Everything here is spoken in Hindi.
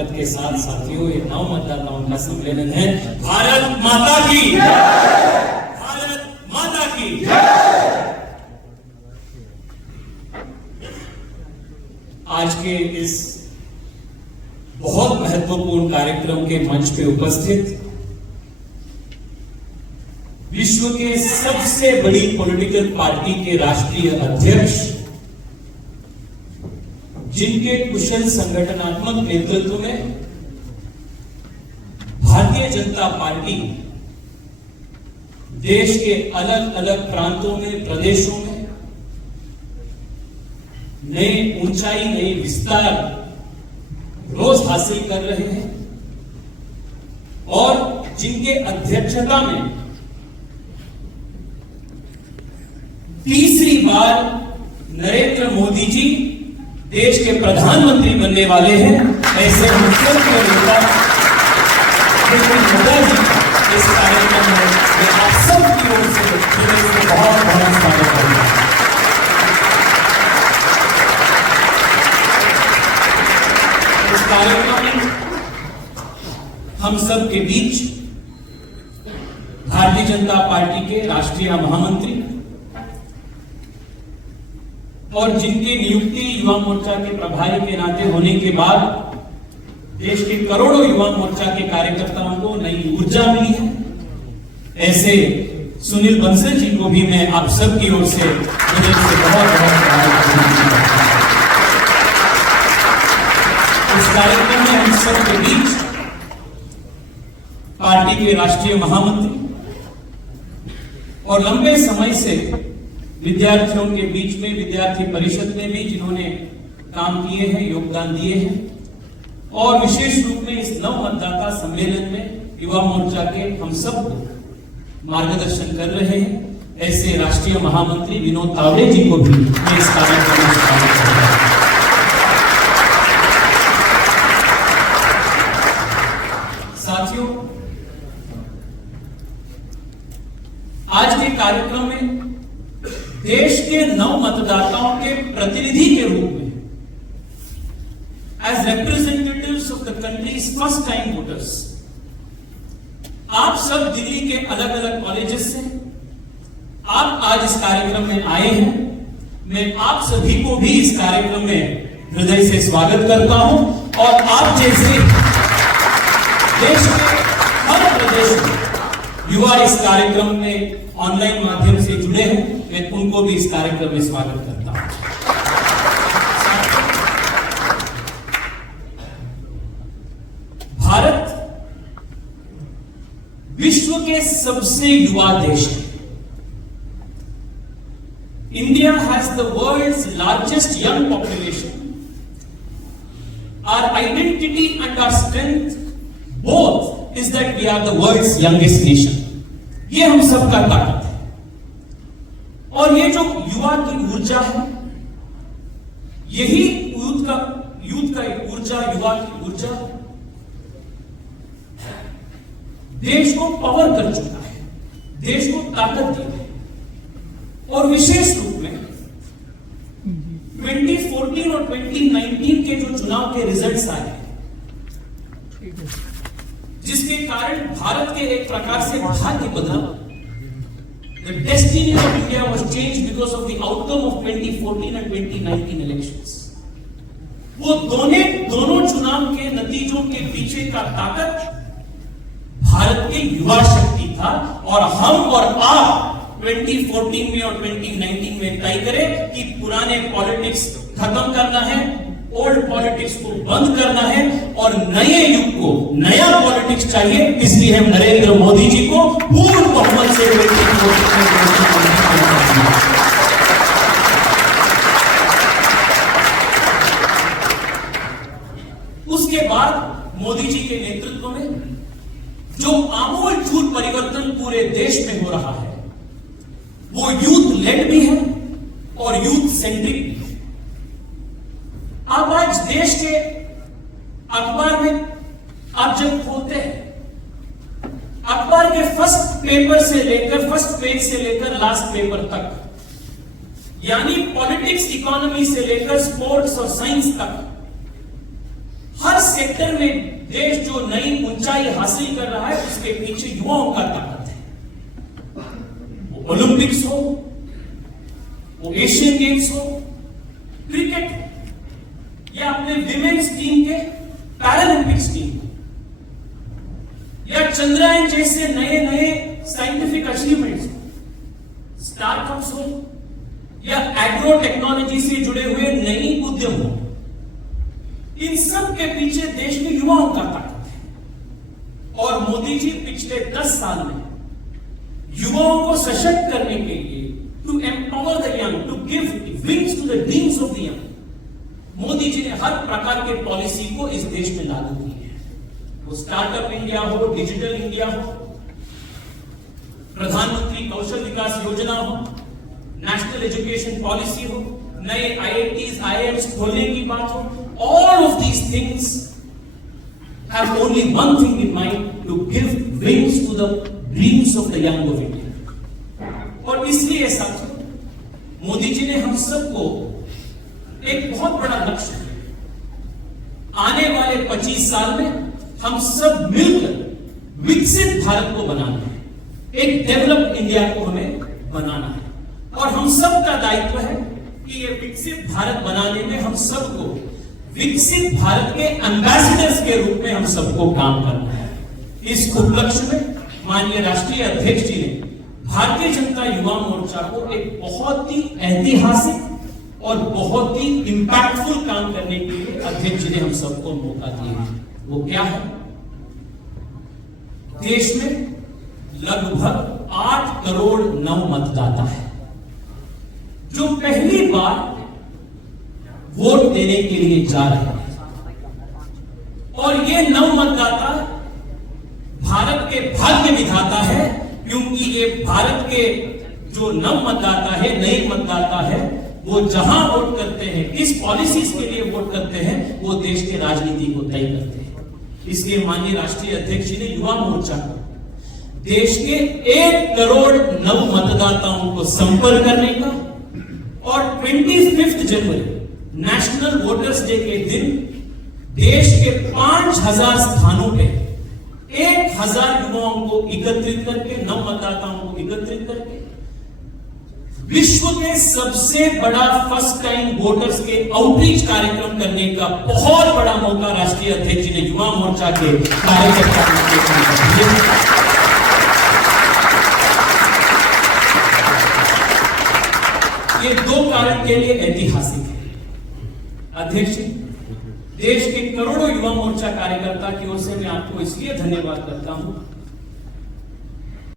ताकत के साथ साथियों ये नव मतदाताओं का सम्मेलन है। भारत माता की जय! भारत माता की जय! आज के इस बहुत महत्वपूर्ण कार्यक्रम के मंच पे उपस्थित विश्व के सबसे बड़ी पॉलिटिकल पार्टी के राष्ट्रीय अध्यक्ष, जिनके कुशल संगठनात्मक नेतृत्व में भारतीय जनता पार्टी देश के अलग अलग प्रांतों में, प्रदेशों में नई ऊंचाई, नई विस्तार रोज हासिल कर रहे हैं और जिनके अध्यक्षता में तीसरी बार नरेंद्र मोदी जी देश के प्रधानमंत्री बनने वाले हैं, ऐसे मुख्यमंत्री के नेता नड्डा जी इस कार्यक्रम में मैं आप सब की ओर से बहुत बहुत स्वागत करूंगा। इस कार्यक्रम में हम सब के बीच भारतीय जनता पार्टी के राष्ट्रीय महामंत्री और जिनकी नियुक्ति युवा मोर्चा के प्रभारी के नाते होने के बाद देश के करोड़ों युवा मोर्चा के कार्यकर्ताओं को नई ऊर्जा मिली है, ऐसे सुनील बंसल जी को भी मैं आप सब की ओर से हृदय से बहुत बहुत स्वागत करता हूं। इस कार्यक्रम में हम सब के बीच पार्टी के राष्ट्रीय महामंत्री और लंबे समय से विद्यार्थियों के बीच में, विद्यार्थी परिषद में भी जिन्होंने काम किए हैं, योगदान दिए हैं और विशेष रूप में इस नव मतदाता सम्मेलन में युवा मोर्चा के हम सब मार्गदर्शन कर रहे हैं, ऐसे राष्ट्रीय महामंत्री विनोद तावड़े जी को भी मैं इस कार्यक्रम में स्वागत करता हूं। साथियों, आज के कार्यक्रम में देश के नव मतदाताओं के प्रतिनिधि के रूप में, as representatives of the country's first time voters, आप सब दिल्ली के अलग अलग कॉलेजेस से आप आज इस कार्यक्रम में आए हैं। मैं आप सभी को भी इस कार्यक्रम में हृदय से स्वागत करता हूं और आप जैसे देश के हर प्रदेश में युवा इस कार्यक्रम में ऑनलाइन माध्यम से जुड़े हैं, मैं उनको भी इस कार्यक्रम में स्वागत करता हूं। भारत विश्व के सबसे युवा देश है। India has the world's largest young population. Our identity and our strength both is that we are the world's youngest nation. ये हम सबका ताकत है और ये जो युवा की ऊर्जा है, यही यूथ का एक ऊर्जा, युवा की ऊर्जा देश को पावर कर चुका है, देश को ताकत दी है। और विशेष रूप में 2014 और 2019 के जो चुनाव के रिजल्ट्स आए हैं, जिसके कारण भारत के एक प्रकार से भाग्य बदला। The destiny of India was changed because of the outcome of 2014 and 2019 elections. वो दोनों चुनाव के नतीजों के पीछे का ताकत भारत के युवा शक्ति था और हम और आप 2014 में और 2019 में तय करें कि पुराने पॉलिटिक्स खत्म करना है, ओल्ड पॉलिटिक्स को बंद करना है और नए युग को नया पॉलिटिक्स चाहिए। इसलिए हम नरेंद्र मोदी जी को पूर्ण बहुमत से उसके बाद मोदी जी के नेतृत्व में जो आमूलचूल परिवर्तन पूरे देश में हो रहा है, वो यूथ लेड भी है और यूथ सेंट्रिक भी है। आप आज देश के अखबार में आप जब खोलते हैं, अखबार के फर्स्ट पेज से लेकर लास्ट पेपर तक, यानी पॉलिटिक्स, इकोनॉमी से लेकर स्पोर्ट्स और साइंस तक, हर सेक्टर में देश जो नई ऊंचाई हासिल कर रहा है उसके पीछे युवाओं का ताकत है। वो ओलंपिक्स हो, वो एशियन गेम्स हो, क्रिकेट हो, या अपने विमेन्स टीम के पैरालंपिक्स टीम हो, या चंद्रयान जैसे नए नए साइंटिफिक अचीवमेंट्स हो, स्टार्टअप्स हो, या एग्रो टेक्नोलॉजी से जुड़े हुए नई उद्यम हो, इन सब के पीछे देश के युवाओं का ताकत है। और मोदी जी पिछले 10 साल में युवाओं को सशक्त करने के लिए, to empower the young, to give wings to the dreams of the young, Modi ji ने हर प्रकार के पॉलिसी को इस देश में लागू की है। वो स्टार्टअप इंडिया हो, डिजिटल इंडिया हो, प्रधानमंत्री कौशल विकास योजना हो, नेशनल एजुकेशन पॉलिसी हो, नए IITs, IIMs खोलने की बात हो, all of these things have only one thing in mind, to give wings to the dreams of the young of India. और इसलिए साथियों, मोदी जी ने हम सबको एक बहुत बड़ा लक्ष्य दिया। आने वाले 25 साल में हम सब मिलकर विकसित भारत को बनाना है, एक डेवलप्ड इंडिया को हमें बनाना है। और हम सब का दायित्व है कि ये विकसित भारत बनाने में हम सबको विकसित भारत के एम्बेसडर्स के रूप में हम सबको काम करना है। इस उपलक्ष्य में माननीय राष्ट्रीय अध्यक्ष जी ने भारतीय जनता युवा मोर्चा को एक बहुत ही ऐतिहासिक और बहुत ही इंपैक्टफुल काम करने के लिए अध्यक्ष जी ने हम सबको मौका दिया। वो क्या है? देश में लगभग 8 करोड़ नव मतदाता है जो पहली बार वोट देने के लिए जा रहे हैं। और ये नव मतदाता भारत के भाग्य विधाता है, क्योंकि ये भारत के जो नव मतदाता है, नए मतदाता है, वो जहां वोट करते हैं, किस पॉलिसीज के लिए वोट करते हैं, वो देश के राजनीति को तय करते हैं। इसलिए माननीय राष्ट्रीय अध्यक्ष जी ने युवा मोर्चा को देश के 1 करोड़ नव मतदाताओं को संपर्क करने का और 25 जनवरी नेशनल वोटर्स डे के दिन देश के 5000 स्थानों पे 1000 युवाओं को एकत्रित करके, नव मतदाताओं को एकत्रित करके विश्व के सबसे बड़ा फर्स्ट टाइम वोटर्स के आउटरीच कार्यक्रम करने का बहुत बड़ा मौका राष्ट्रीय अध्यक्ष जी ने युवा मोर्चा के कार्यकर्ताओं को दिया। ये 2 कारण के लिए ऐतिहासिक है। अध्यक्ष जी, देश के करोड़ों युवा मोर्चा कार्यकर्ता की ओर से मैं आपको इसलिए धन्यवाद करता हूं